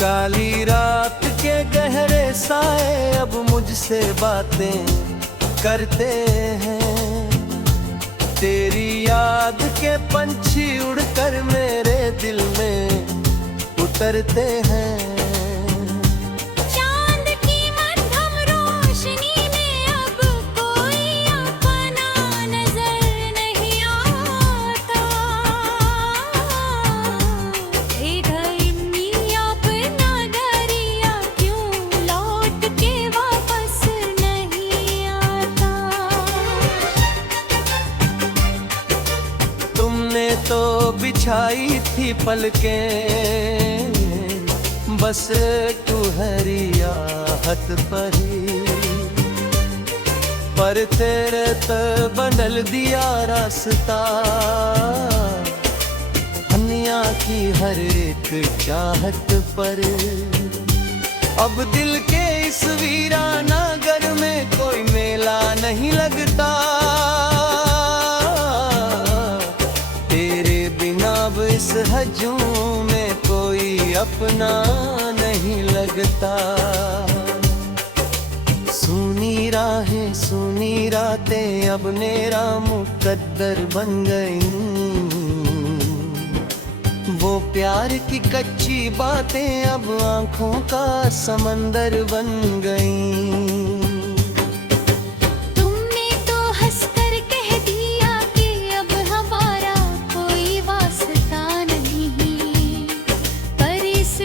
काली रात के गहरे साए अब मुझसे बातें करते हैं। तेरी याद के पंछी उड़कर मेरे दिल में उतरते हैं। तो बिछाई थी पलकें बस तुम्हारी आहट पर ही, पर तेरे तो बदल दिया रास्ता दुनिया की हर एक चाहत पर। अब दिल के इस वीराना घर में कोई मेला नहीं लगता। इस हजूम में कोई अपना नहीं लगता। सुनी राहें सुनी रातें अब मेरा मुकद्दर बन गई। वो प्यार की कच्ची बातें अब आंखों का समंदर बन गई।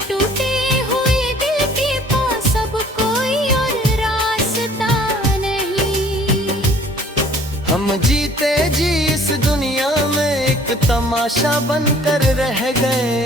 टूटे हुए दिल के पास अब कोई और रास्ता नहीं। हम जीते जी इस दुनिया में एक तमाशा बनकर रह गए।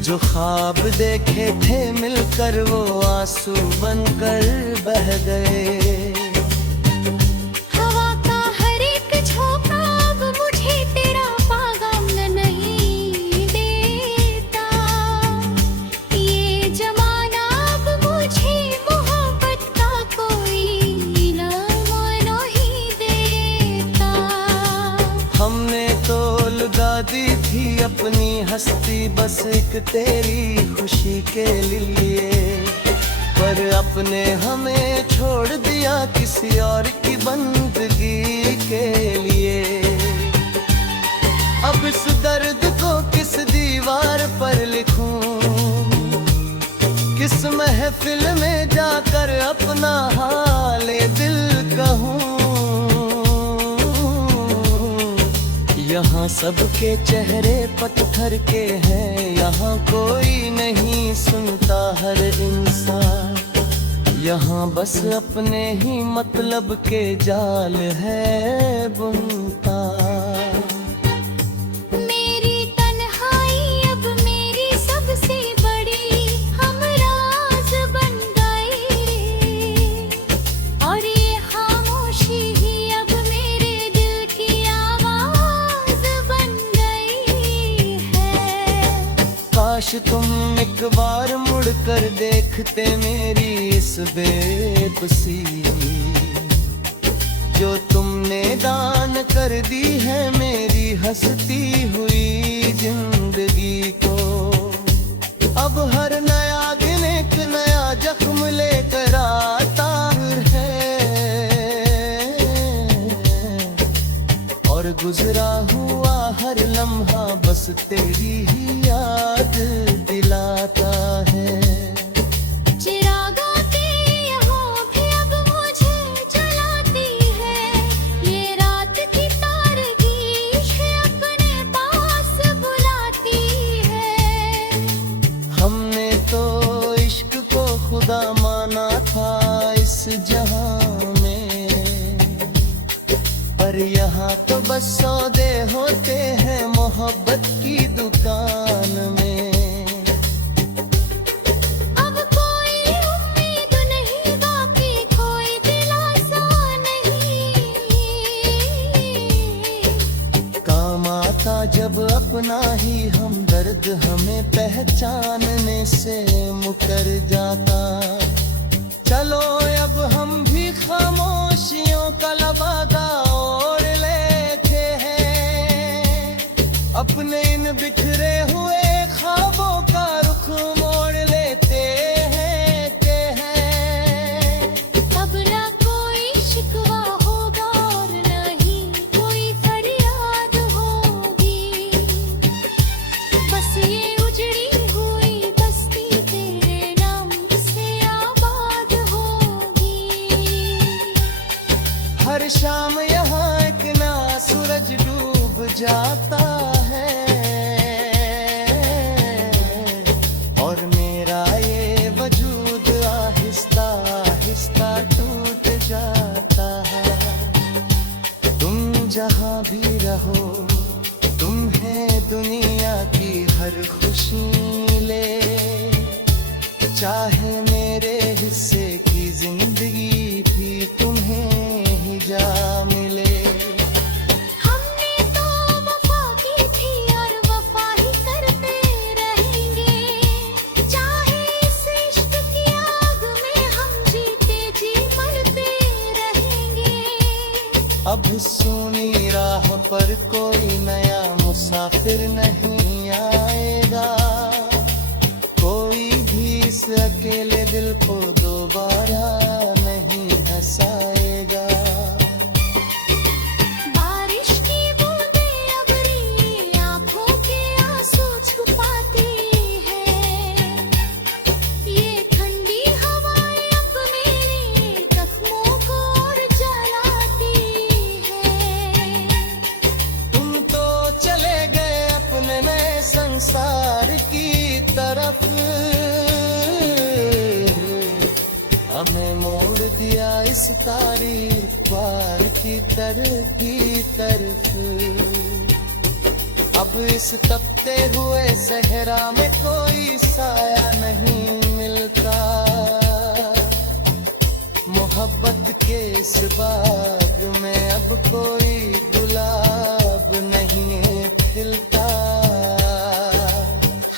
जो ख्वाब देखे थे मिलकर वो आंसू बनकर बह गए। दी थी अपनी हस्ती बस एक तेरी खुशी के लिए, पर अपने हमें छोड़ दिया किसी और की बंदगी के लिए। अब इस दर्द को किस दीवार पर लिखूं, किस महफिल में जाकर अपना हाल दिल कहूं। यहाँ सबके चेहरे पत्थर के हैं, यहाँ कोई नहीं सुनता हर इंसान। यहाँ बस अपने ही मतलब के जाल है बुनता। मेरी तन्हाई अब मेरी सबसे बड़ी हमराज बन गई रे, और ये खामोशी ही अब मेरे दिल की आवाज बन गई है। काश तुम एक बार मुड़ कर देखते मेरी इस बेबसी, जो तुमने दान कर दी है मेरी हंसती हुई जिंदगी को। अब हर नया दिन एक नया जख्म लेकर आता है, और गुजरा हुआ हर लम्हा बस तेरी ही याद दिलाता है। चिरागों की यहाँ भी अब मुझे जलाती है, ये रात की तारगी अपने पास बुलाती है। हमने तो इश्क को खुदा माना था इस जहां में, पर यहाँ तो बस सौदे होते हैं मोहब्बत की दुकान में। अब कोई उम्मीद नहीं बाकी कोई दिलासा नहीं, काम आता जब अपना ही हमदर्द हमें पहचानने से मुकर जाता। चलो अब हम भी खामोशियों का लबादा ओढ़ लेते हैं, अपने इन बिखरे हुए ख्वाब जाता है और मेरा ये वजूद आहिस्ता आहिस्ता टूट जाता है। तुम जहाँ भी रहो तुम्हें दुनिया की हर खुशी ले, चाहे मेरे हिस्से की जिंदगी भी तुम्हें ही जा मिले। हमने तो वफा की थी और वफा ही करते रहेंगे, चाहे इस इश्क की आग में हम जीते जी मरते रहेंगे। अब सुनी राह पर कोई नया मुसाफिर नहीं आएगा, कोई भी इस अकेले दिल को दोबारा नहीं हंसाएगा। बारिश की बूंदें अबरी आँखों के आंसू छुपाती है, ये ठंडी हवाएं अब मेरे जख्मों को और जलाती है। तुम तो चले गए अपने नए संसार की तरफ, हमें मोड़ दिया इस तारीख पार की तरफ। अब इस तपते हुए सहरा में कोई साया नहीं मिलता, मोहब्बत के इस बाग में अब कोई गुलाब नहीं खिलता।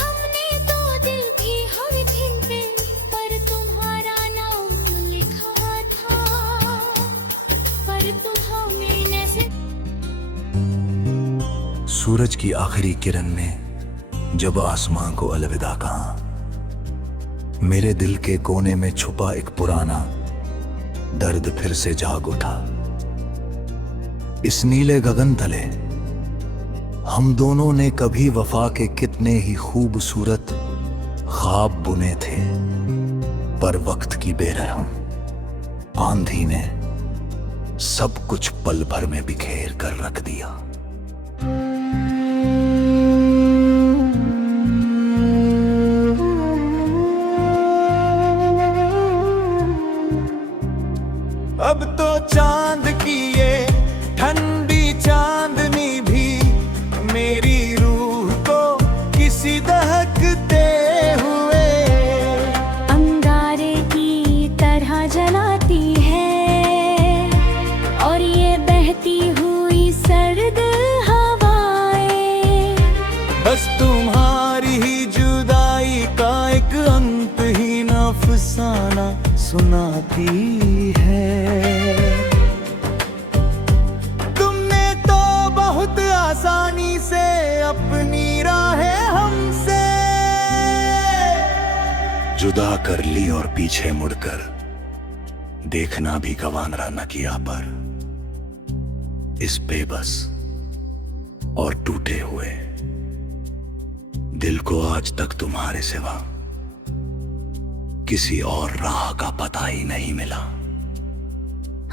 हमने तो दिल की हर झिंपे पर तुम्हारा नाम लिखा था, पर तुम हमें से सूरज की आखिरी किरण ने जब आसमां को अलविदा कहा, मेरे दिल के कोने में छुपा एक पुराना दर्द फिर से जाग उठा। इस नीले गगन तले हम दोनों ने कभी वफा के कितने ही खूबसूरत ख्वाब बुने थे, पर वक्त की बेरहम आंधी ने सब कुछ पल भर में बिखेर कर रख दिया। अब तो चांद की ये ठंडी चांदनी भी मेरी रूह को किसी दहकते हुए अंगारे की तरह जलाती है, और ये बहती हुई सर्द हवाएं बस तुम्हारी ही जुदाई का एक अंतहीन अफसाना सुनाती है। तुमने तो बहुत आसानी से अपनी राहें हमसे जुदा कर ली और पीछे मुड़कर देखना भी गवानरा न किया, पर इस बेबस और टूटे हुए दिल को आज तक तुम्हारे सिवा किसी और राह का पता ही नहीं मिला।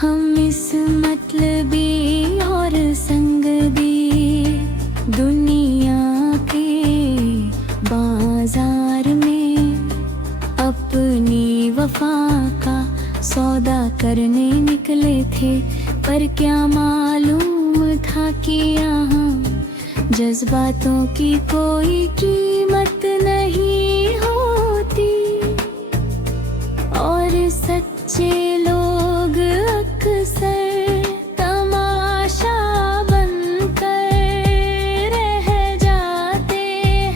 हम इस मतलबी और संगदी दुनिया के बाजार में अपनी वफा का सौदा करने निकले थे, पर क्या मालूम था कि यहाँ जज्बातों की कोई कीमत नहीं होती, और सच्चे लोग अक्सर तमाशा बनकर रह जाते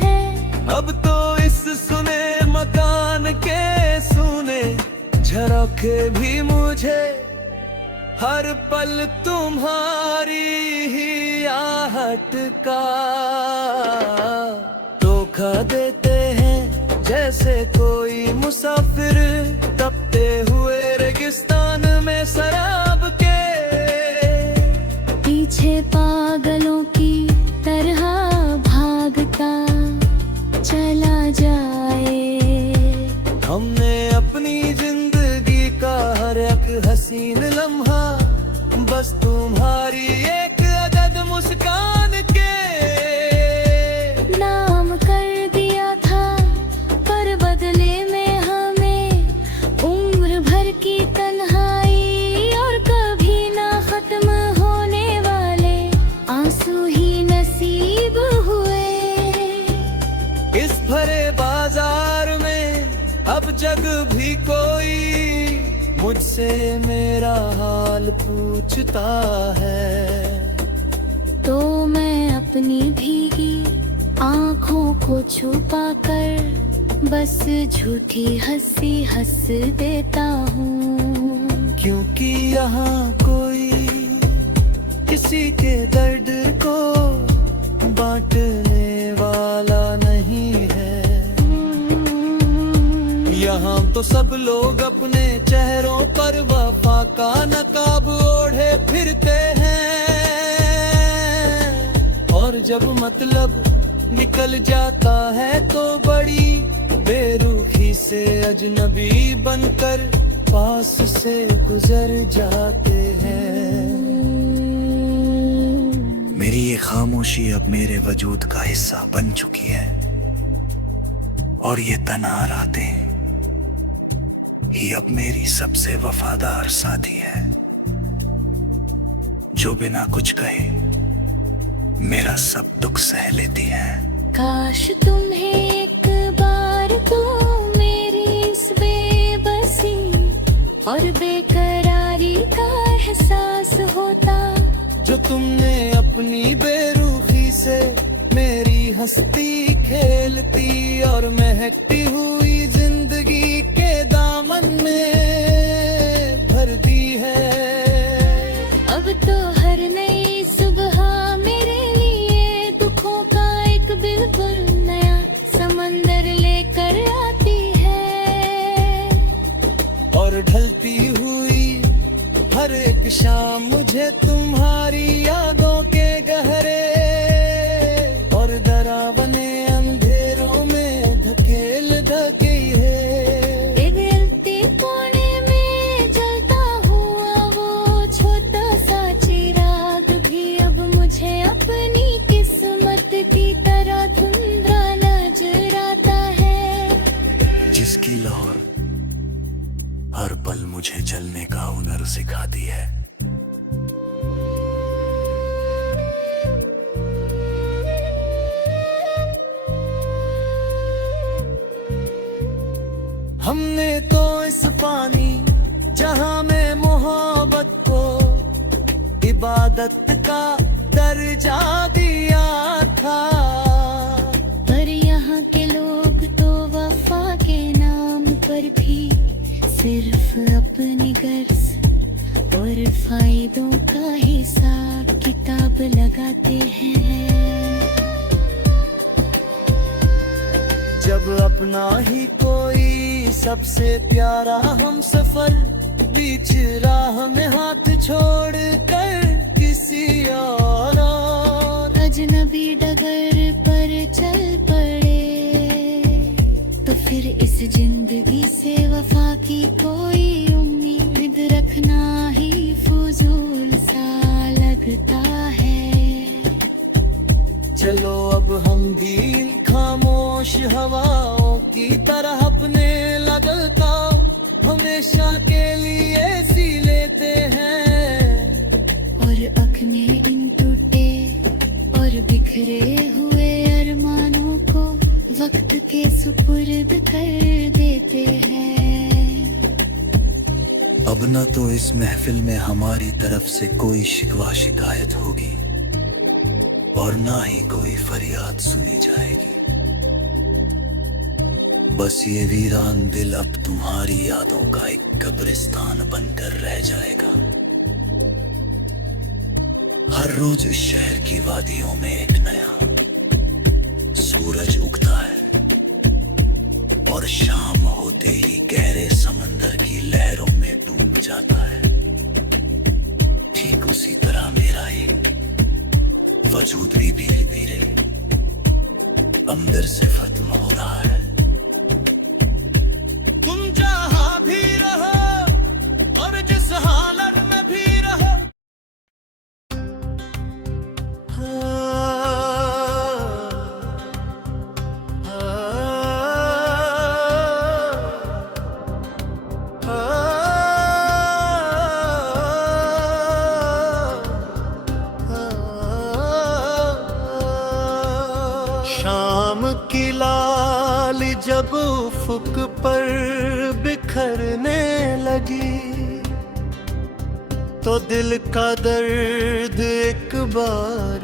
हैं। अब तो इस सुने मकान के सुने झरोखे भी मुझे हर पल तुम्हारी ही आहट का धोखा देते हैं, जैसे कोई मुसाफिर तपते हुए रेगिस्तान में शराब के पीछे पागलों की तरह भागता चला जाए। हमने अपनी जिंदगी का हर एक हसीन लम्हा बस तुम्हारी एक अदद मुस्कान के मुझसे मेरा हाल पूछता है, तो मैं अपनी भीगी आँखों को छुपा कर बस झूठी हंसी हंस देता हूँ। क्योंकि यहाँ कोई किसी के दर्द को बांटने वाला नहीं है। यहाँ तो सब लोग अपने चेहरों पर वफा का नकाब ओढ़े फिरते हैं, और जब मतलब निकल जाता है तो बड़ी बेरुखी से अजनबी बनकर पास से गुजर जाते हैं। मेरी ये खामोशी अब मेरे वजूद का हिस्सा बन चुकी है, और ये तन्हा रातें ही अब मेरी सबसे वफादार साथी है, जो बिना कुछ कहे मेरा सब दुख सह लेती है। काश तुम्हें एक बार तो मेरी इस बेबसी और बेकरारी का एहसास होता, जो तुमने अपनी बेरुखी से मेरी हंसती खेलती और महकती हुई जिंदगी के दामन में भर दी है। अब तो हर नई सुबह मेरे लिए दुखों का एक बिल्कुल नया समंदर लेकर आती है, और ढलती हुई हर एक शाम मुझे तुम्हारी यादों के गहरे और डरावने अंधेरों में धकेल धकेई है। पिघलते कोने में जलता हुआ वो छोटा सा चिराग भी अब मुझे अपनी किस्मत की तरह धुंधला नजर आता है, जिसकी लहर हर पल मुझे जलने का हुनर सिखाती है। हमने तो इस पानी जहां में मोहब्बत को इबादत का दर्जा दिया था, पर यहाँ के लोग तो वफा के नाम पर भी सिर्फ अपनी गर्ज और फायदों का हिसाब किताब लगाते हैं। जब अपना ही कोई सबसे प्यारा हम सफर बीच राह में हाथ छोड़ कर किसी और अजनबी डगर पर चल पड़े, तो फिर इस जिंदगी से वफा की कोई उम्मीद रखना ही फजूल सा लगता है। चलो अब हम भी इन खामोश हवाओं की तरह अपने लगता हमेशा के लिए सी लेते हैं, और अपने इन टूटे और बिखरे हुए अरमानों को वक्त के सुपुर्द कर देते हैं। अब न तो इस महफिल में हमारी तरफ से कोई शिकवा शिकायत होगी, और ना ही कोई फरियाद सुनी जाएगी। बस ये वीरान दिल अब तुम्हारी यादों का एक कब्रिस्तान बनकर रह जाएगा। हर रोज इस शहर की वादियों में एक नया सूरज उगता है, और शाम होते ही गहरे समंदर की लहरों में डूब जाता है। ठीक उसी तरह मेरा एक वजूद भी धीरे धीरे अंदर से खत्म हो रहा है। तुम जहां भी रहो और जिस हालत में भी रहो, शाम की लाल जब उफ़ुक़ पर बिखरने लगी, तो दिल का दर्द एक बार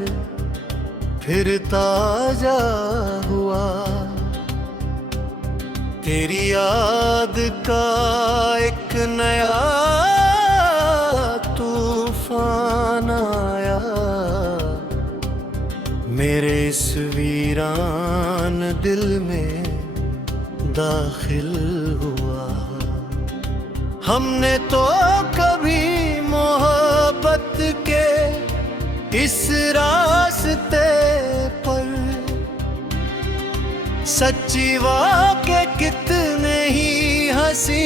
फिर ताजा हुआ। तेरी याद का एक नया तूफान आया, मेरे इस वीरान दिल में दाखिल हुआ। हमने तो कभी मोहब्बत के इस रास्ते पर सच्ची वाक़े कितने ही हंसी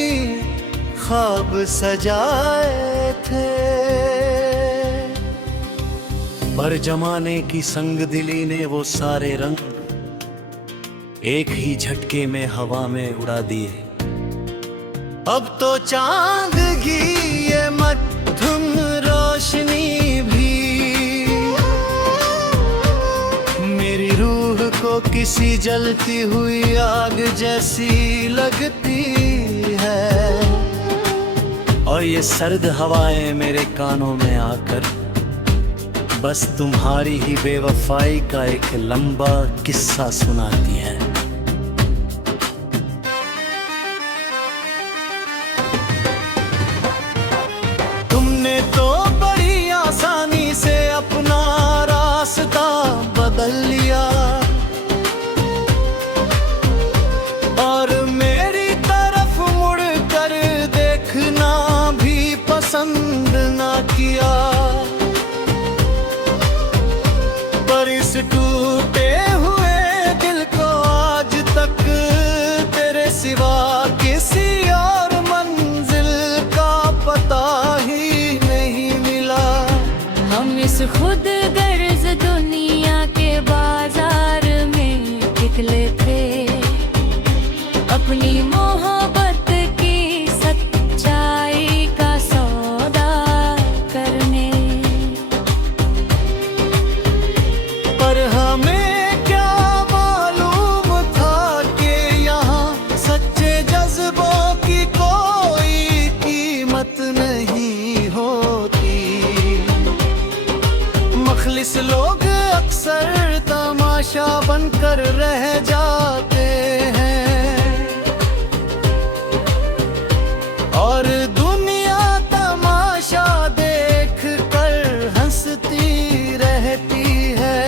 ख्वाब सजाए थे, पर जमाने की संग दिली ने वो सारे रंग एक ही झटके में हवा में उड़ा दिए। अब तो चांद की ये मध्यम रोशनी भी मेरी रूह को किसी जलती हुई आग जैसी लगती है। और ये सर्द हवाएं मेरे कानों में आकर बस तुम्हारी ही बेवफाई का एक लंबा किस्सा सुनाती है। तुमने तो बड़ी आसानी से अपना रास्ता बदल लिया और मेरी तरफ मुड़ कर देखना भी पसंद ना किया। पर इस टूटे हुए दिल को आज तक तेरे सिवा किसी और मंजिल का पता ही नहीं मिला। हम इस खुद गर्ज दुनिया के बाजार में निकले थे, अपनी मोहब्बत की सच्चाई का सौदा करने। पर हमें क्या मालूम था कि यहाँ सच्चे जज्बों की कोई कीमत नहीं होती। मखलिस लोग अक्सर तमाशा बनकर रह जाते हैं और दुनिया तमाशा देख कर हंसती रहती है।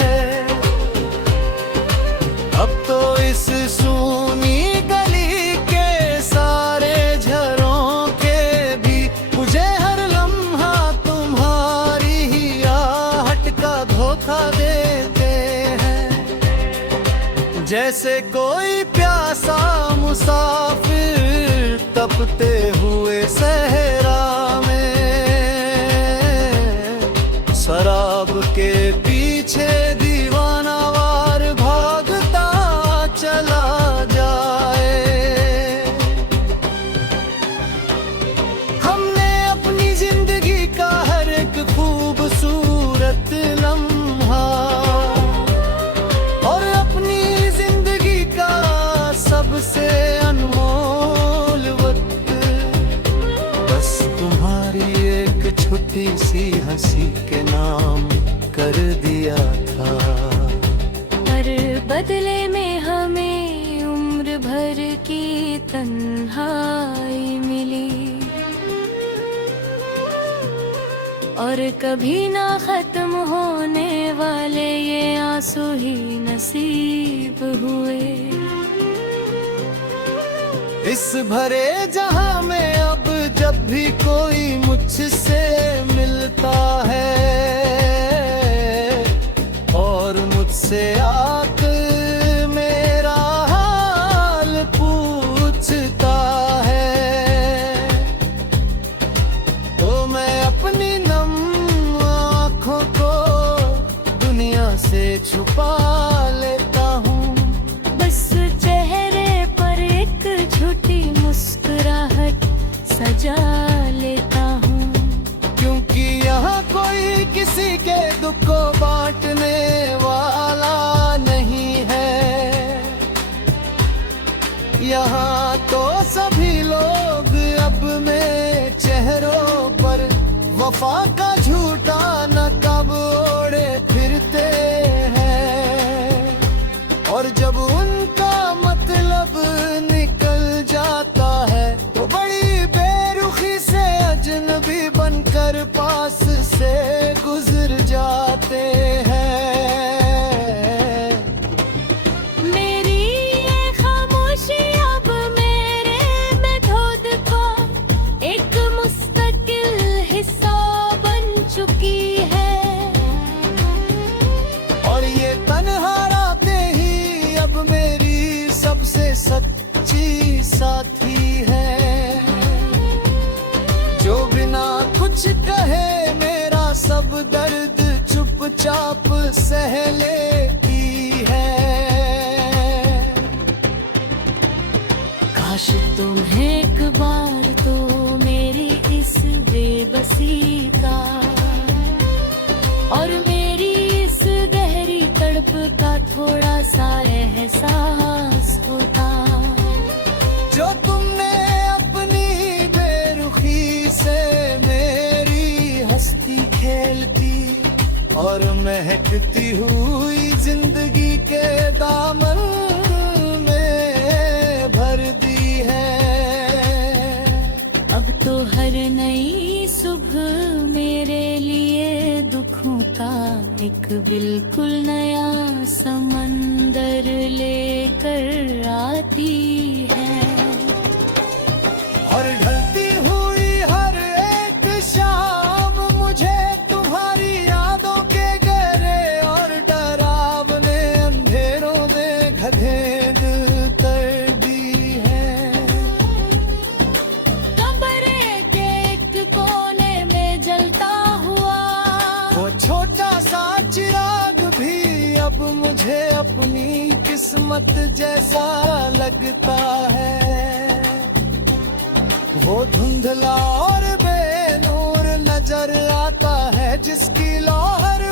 अब तो इस सूनी गली के सारे झरोखे भी मुझे हर लम्हा तुम्हारी ही आहट का धोखा देते हैं। जैसे कोई प्यासा मुसाफिर तपते हुए सहरा में शराब के पीछे दीवाना वार भागता चला जाए। हमने अपनी जिंदगी का हर एक खूबसूरत लम्हा और अपनी जिंदगी का सबसे अनमोल वक्त बस तुम्हारी एक छोटी सी हंसी के नाम कर दिया था। पर बदले में हमें उम्र भर की तन्हाई मिली और कभी ना खत्म होने वाले ये आंसू ही नसीब हुए। इस भरे जहां में अब जब भी कोई मुझसे मिलता है और मुझसे आकर मेरा हाल पूछता है तो मैं अपनी नम आँखों को दुनिया से छुपा लेता हूँ। बस चेहरे पर एक झूठी मुस्कुराहट सजा लेता हूँ, क्योंकि यहाँ कोई किसी के दुख को बांटने वाला नहीं है। यहाँ तो सभी लोग अब में चेहरों पर वफा का झूठा नकाब ओढ़े फिरते हैं, और जब उनका मतलब निकल जाता है तो बड़ी बेरुखी से अजनबी बनकर पास से गुजर जाते हैं। मेरी ये खामोशी अब मेरे मेथड का एक मुस्तकिल हिस्सा बन चुकी है, और ये तन्हा रातें ही अब मेरी सबसे सच्ची साथी है, जो बिना कुछ कहे मेरा सब दर्द चुपचाप सह लेती है। काश तुम्हें एक बार तो मेरी इस बेबसी का और मेरी इस गहरी तड़प का थोड़ा सा एहसास होता, जो तुमने अपनी बेरुखी से मेरी हस्ती खेलती और महकती हुई जिंदगी के दामन में भर दी है। अब तो हर नई सुबह मेरे लिए दुखों का एक बिल्कुल नया समंदर लेकर आती है, और ढलती हुई हर एक शाम मुझे तुम्हारी यादों के गहरे और डरावने अंधेरों में घधेड़ कर दी है। कमरे के एक कोने में जलता हुआ वो छोटा सा चिराग भी अब मुझे अपनी किस्मत जैसा लगता है। वो धुंधला और बेनूर नजर आता है, जिसकी लौहर